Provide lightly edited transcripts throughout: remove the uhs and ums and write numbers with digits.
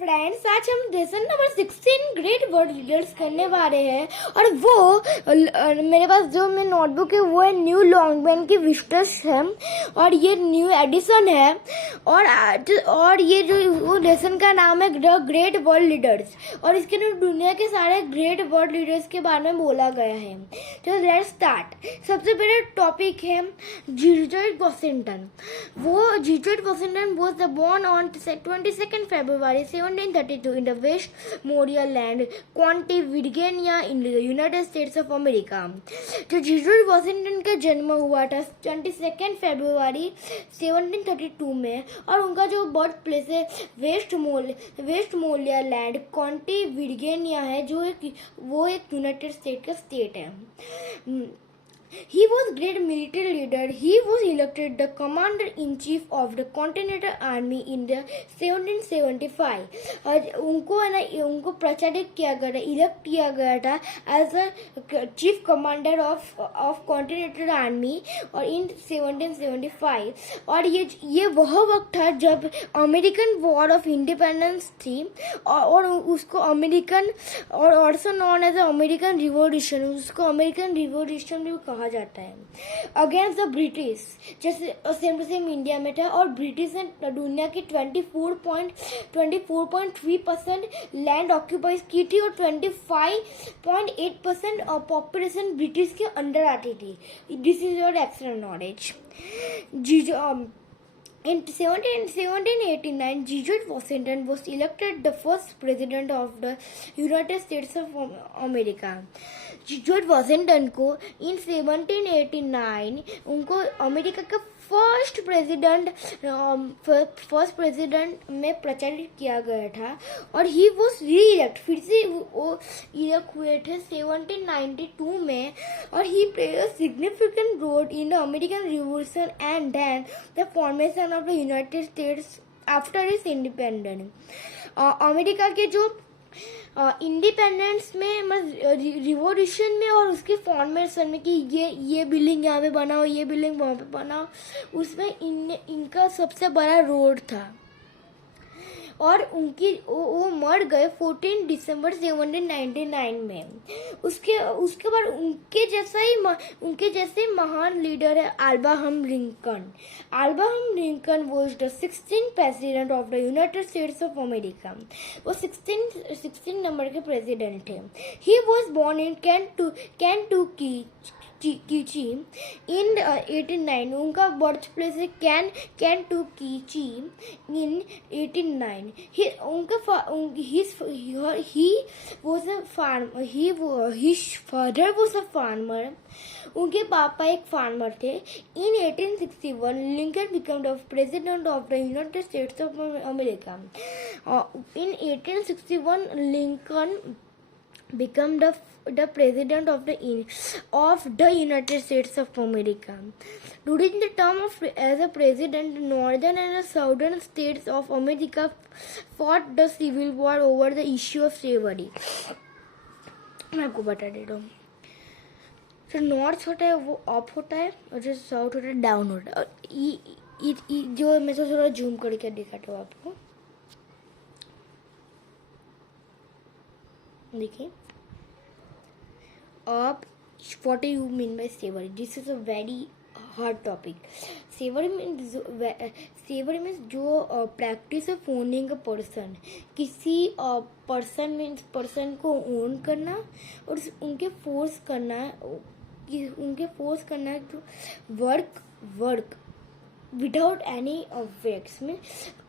Friends, आज हम lesson number 16 great word leaders करने वाले हैं। और वो मेरे पास जो मेरी नोटबुक है वो है न्यू लॉन्गमैन की विस्टस है और ये न्यू एडिशन है। और ये जो वो लेसन का नाम है द ग्रेट वर्ल्ड लीडर्स, और इसके अंदर दुनिया के सारे ग्रेट वर्ल्ड लीडर्स के बारे में बोला गया है। तो लेट्स स्टार्ट। सबसे पहले टॉपिक है जॉर्ज वॉशिंगटन। वो George Washington was born on 22nd February 1732 in the Westmoreland County, Virginia, in the United States of America। जो जॉर्ज वॉशिंगटन का जन्म हुआ था 22nd फरवरी 1732 में, और उनका जो बर्थ प्लेस है वेस्टमोरियलैंड काउंटी, वर्जीनिया है, जो वो एक यूनाइटेड स्टेट का स्टेट है। He was great military leader. He was elected the commander-in-chief of the Continental Army in the 1775। और उनको प्रचारित किया गया था, इलेक्ट किया गया था as a chief commander of continental army और इन 1775। और ये वह वक्त था जब अमेरिकन वॉर ऑफ इंडिपेंडेंस थी, और उसको अमेरिकन और also known as American revolution, उसको अमेरिकन रिवॉल्यूशन भी कहा जाता है, अगेंस्ट द ब्रिटिश। जैसे सेम इंडिया में था, और ब्रिटिश ने दुनिया की 24.3% लैंड ऑक्यूपाइज की थी और 25.8% पॉपुलेशन ब्रिटिश के अंडर आती थी। This is your extra knowledge. In 1789, George Washington was elected the first president of the United States of America। George Washington को इन 1789 उनको अमेरिका का फर्स्ट प्रेसिडेंट में प्रचारित किया गया था, और ही वॉज री इलेक्ट, फिर से वो इलेक्ट हुए थे 1792 में। और he played a significant role in the American revolution and then the formation of the United States after its independence. America के जो इंडिपेंडेंस में, रिवॉल्यूशन में और उसके फॉर्मेशन में, कि ये बिल्डिंग यहाँ पे बनाओ, ये बिल्डिंग वहाँ पे बनाओ, उसमें इनका सबसे बड़ा रोल था। और वो मर गए 14 दिसंबर 1799 में। उसके बाद उनके जैसे महान लीडर है Abraham Lincoln. Abraham Lincoln was the 16th president of the United States of America. वो 16 नंबर के प्रेसिडेंट थे। He was born in Kentucky in 1809। उनका बर्थ प्लेस है Kentucky in 1809। His father was a farmer। उनके पापा एक farmer थे। इन 1861 Lincoln become the president of the United States of America. In 1861 Lincoln become the president of the United States of America. During the term as a president, northern and southern states of America fought the civil war over the issue of slavery। मैं आपको बता देता हूँ। जो north होता है वो up होता है, और जो साउथ होता है डाउन होता है। और जो मैं तो थोड़ा जूम करके दिखाता हूँ आपको, देखिए। अब what do you mean by slavery? This is a very hard topic। slavery means जो practice of owning a person, किसी पर्सन को ओन करना और उनके फोर्स करना तो वर्क विदाउट एनी वेक्स में,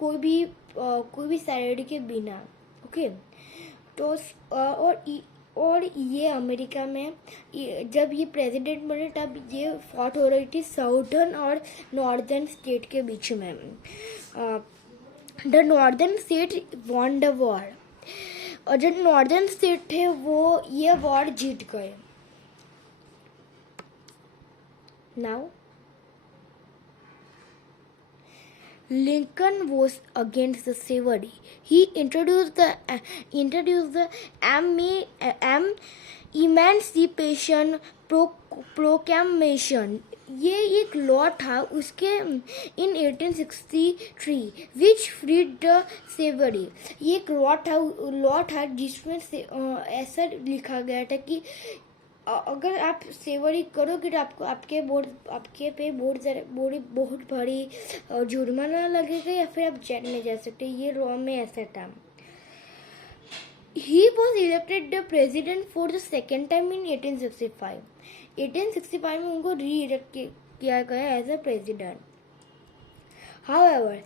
कोई भी सैलरी के बिना। ओके, तो और ये अमेरिका में जब ये प्रेसिडेंट बने तब ये फॉट हो रही थी साउथर्न और नॉर्दर्न स्टेट के बीच में। The northern state won the war, और जो नॉर्दर्न स्टेट थे वो ये वॉर जीत गए। Now Lincoln was against the slavery। He introduced the emancipation proclamation, ये एक लॉ था उसके इन 1863 विच फ्रीड द सेवरी। ये एक लॉ था जिसमें से ऐसा लिखा गया था कि अगर आप सेवरी करोगे तो आपको आपके पे बहुत भारी जुर्माना लगेगा या फिर आप जेल में जा सकते हैं। ये लॉ में ऐसा था। He was elected the president for the second time in 1865. 1865 में उनको री-इलेक्ट किया गया as a president. However,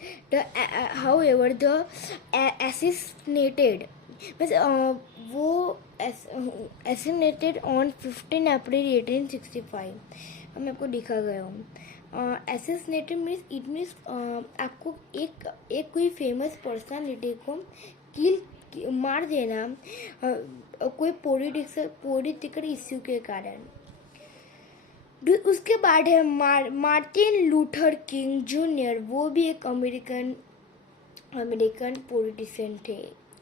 the assassinated वो assassinated on 15 April 1865। मैं आपको दिखा गया हूँ। assassinated means आपको एक कोई फेमस पर्सनालिटी को मार देना कोई पॉलिटिकल इश्यू के कारण। उसके बाद है मार्टिन लूथर किंग जूनियर। वो भी एक अमेरिकन पॉलिटिशियन थे।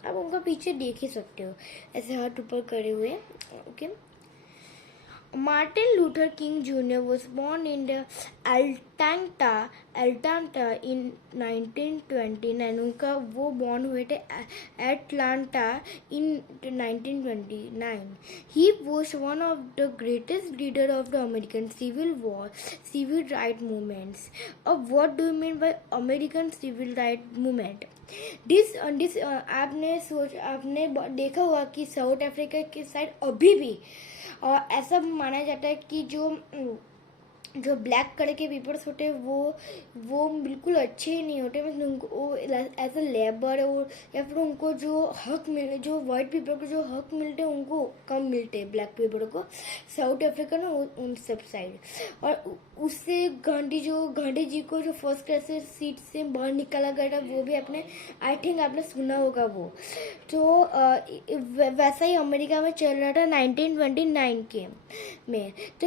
आप उनका पीछे देख ही सकते हो ऐसे हाथ ऊपर करे हुए। Okay, Martin Luther King Jr. was born in the Atlanta in 1929। उनका वो born हुए थे Atlanta in 1929। He was one of the greatest leader of the American Civil Rights movements। अब what do you mean by American Civil Rights movement? आपने देखा होगा कि south Africa के साइड अभी भी और ऐसा माना जाता है कि जो ब्लैक कलर के पीपल्स होते हैं वो बिल्कुल अच्छे ही नहीं होते। मतलब उनको एज अ लेबर और या फिर उनको जो हक मिले, जो वाइट पीपल को जो हक मिलते हैं उनको कम मिलते हैं ब्लैक पीपल को साउथ अफ्रीका ना उन सब साइड। और उससे गांधी जी को जो फर्स्ट क्लास से सीट से बाहर निकाला गया था वो भी आई थिंक आपने सुना होगा वो। तो वैसा ही अमेरिका में चल रहा था 1929 में। तो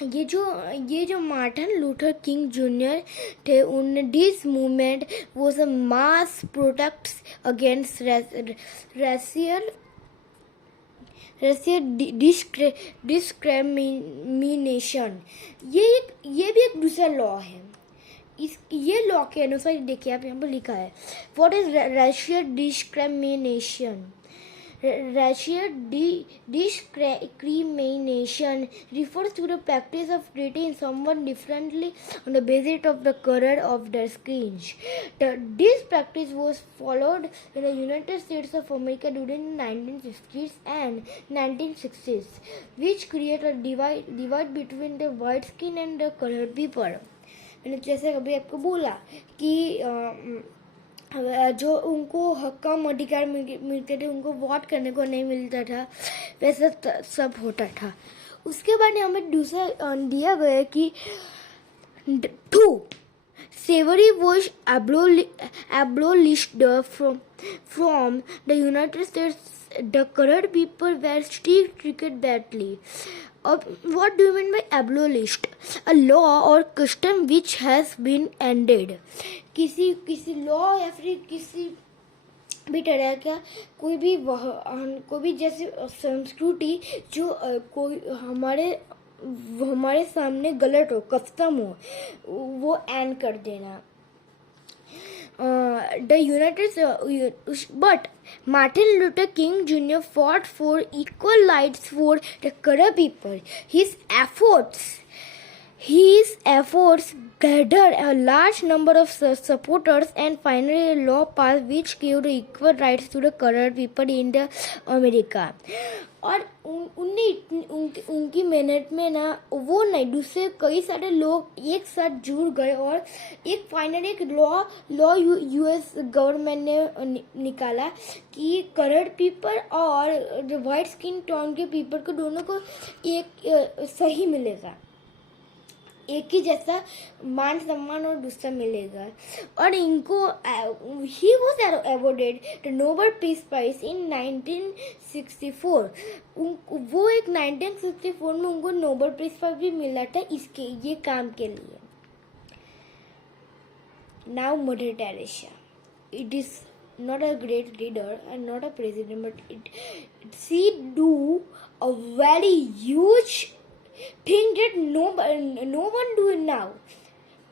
ये जो मार्टिन लूथर किंग जूनियर थे उन this movement was a mass protest against racial discrimination. ये भी एक दूसरा लॉ है। ये लॉ के अनुसार देखिए आप यहाँ पर लिखा है what is racial discrimination. Racial discrimination refers to the practice of treating someone differently on the basis of the color of their skin. This practice was followed in the United States of America during the 1950s and 1960s, which created a divide between the white skin and the colored people. मैंने जैसे अभी आपको बोला कि जो उनको हक कम अधिकार मिलते थे उनको वोट करने को नहीं मिलता था, वैसा सब होता था। उसके बाद हमें दूसरा दिया गया कि slavery was abolished from the United States. The colored people were still treated badly. What do you mean by abolished? A law or custom which has been ended. किसी लॉ या फिर किसी भी तरह का कोई भी जैसे संस्कृति जो कोई हमारे सामने गलत हो, कस्टम हो, वो एंड कर देना। But Martin Luther King Jr. fought for equal rights for the colored people. His efforts gathered a large number of supporters and finally a law passed which gave the equal rights to the colored people in the America. और उनकी मेहनत में ना वो नहीं, दूसरे कई सारे लोग एक साथ जुड़ गए और एक फाइनल एक लॉ यूएस गवर्नमेंट ने निकाला कि कलर्ड पीपल और वाइट स्किन टोन के पीपल को दोनों को एक सही मिलेगा, एक ही जैसा मान सम्मान और दूसरा मिलेगा। और इनको he was awarded the Nobel Peace Prize in 1964। वो एक 1964 में उनको नोबेल पीस प्राइज भी मिला था ये काम के लिए। Now Mother Teresa, it is not a great leader and not a president, but she do a very huge thing that no one do it now.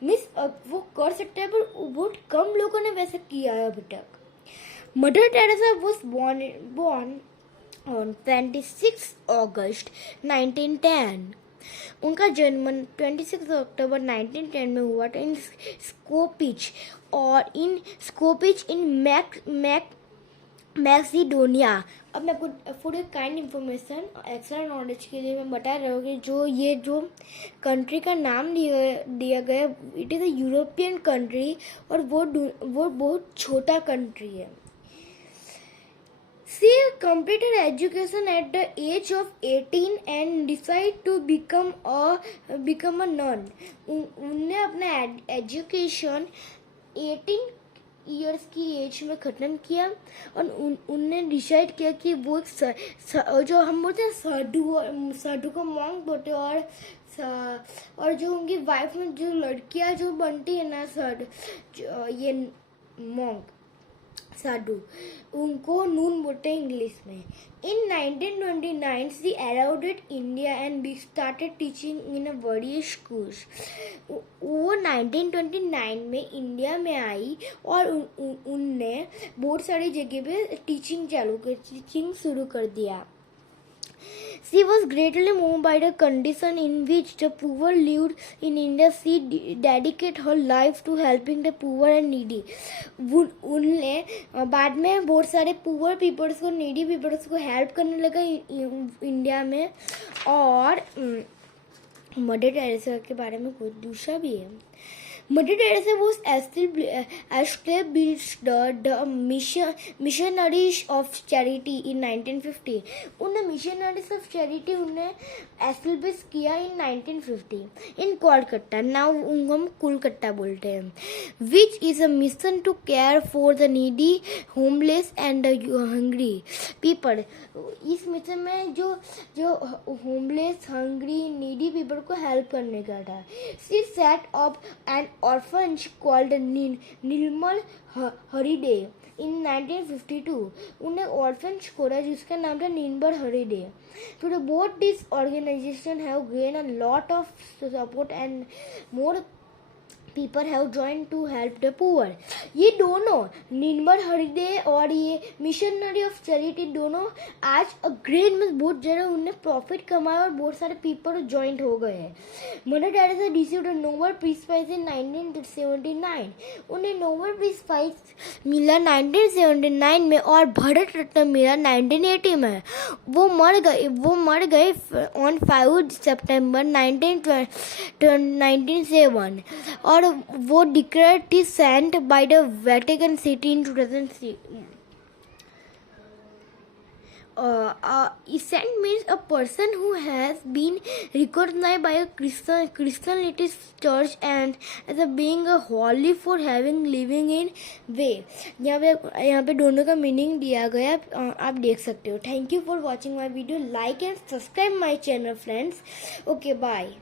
Miss वो कर सकते हैं पर बहुत कम लोगों ने वैसे किया है अभी तक. Mother Teresa was born on 26 August 1910. उनका जन्म 26 अक्टूबर 1910 में हुआ था इन स्कोपिच इन मैक्सिडोनिया. अब मैं आपको for kind information extra knowledge के लिए मैं बता रहा हूँ कि जो कंट्री का नाम दिया गया it is a European country और वो बहुत छोटा कंट्री है. She completed education at the age of 18 and decided to become a nun. उनने अपना एजुकेशन 18 ईयर्स की एज में ख़त्म किया और उनने डिसाइड किया कि वो जो हम बोलते हैं साधु को मॉन्क बोलते हैं और जो उनकी वाइफ में जो लड़कियां जो बनती है ना ये मॉन्क साधु उनको नून बोलते हैं इंग्लिश में. इन 1929 she arrived at India and started teaching in various schools. वो 1929 में इंडिया में आई और उनने बहुत सारी जगह पे टीचिंग शुरू कर दिया. She was greatly moved by the condition in which the poor lived in India. She dedicated her life to helping the poor and needy. उनने बाद में बहुत सारे पुअर पीपल्स को नीडी पीपल्स को हेल्प करने लगा इंडिया में. और मदर टेरेसा के बारे में कुछ दूसरा भी है. Mother Teresa was established the Missionaries of Charity in 1950. उन्हें Missionaries of Charity उन्हें establish किया in 1950 in कोलकाता. Now हम कोलकाता बोलते हैं. Which is a mission to care for the needy, homeless and the hungry people. इस मिशन में जो homeless hungry needy people को हेल्प करने का था. She set up an orphanage called Nilmal Hariday in 1952. उन्हें orphanage खोला जिसका नाम था नीलमल हरिडे. So both these organizations have gained a lot of support and more people have joined to help the poor. ये दोनों नीलमल हरिडे और ये मिशनरी ऑफ चैरिटी दोनों आज ग्रेट में बहुत ज़्यादा उन्होंने प्रॉफिट कमाया और बहुत सारे पीपल ज्वाइंट हो गए हैं. Mother Teresa received Nobel Peace Prize in 1979. उन्हें नोबेल पीस प्राइज मिला 1979 में और भारत रत्न मिला 1980 में. वो मर गए ऑन 5 सितंबर 1907 और वो डिक्लेयर थी sent by the Vatican city in 2003. Saint means a person who has been recognized by a Christianity church and as a being a holy for having living in way. यहाँ पे दोनों का meaning दिया गया आप देख सकते हो. Thank you for watching my video. Like and subscribe my channel friends. Okay bye.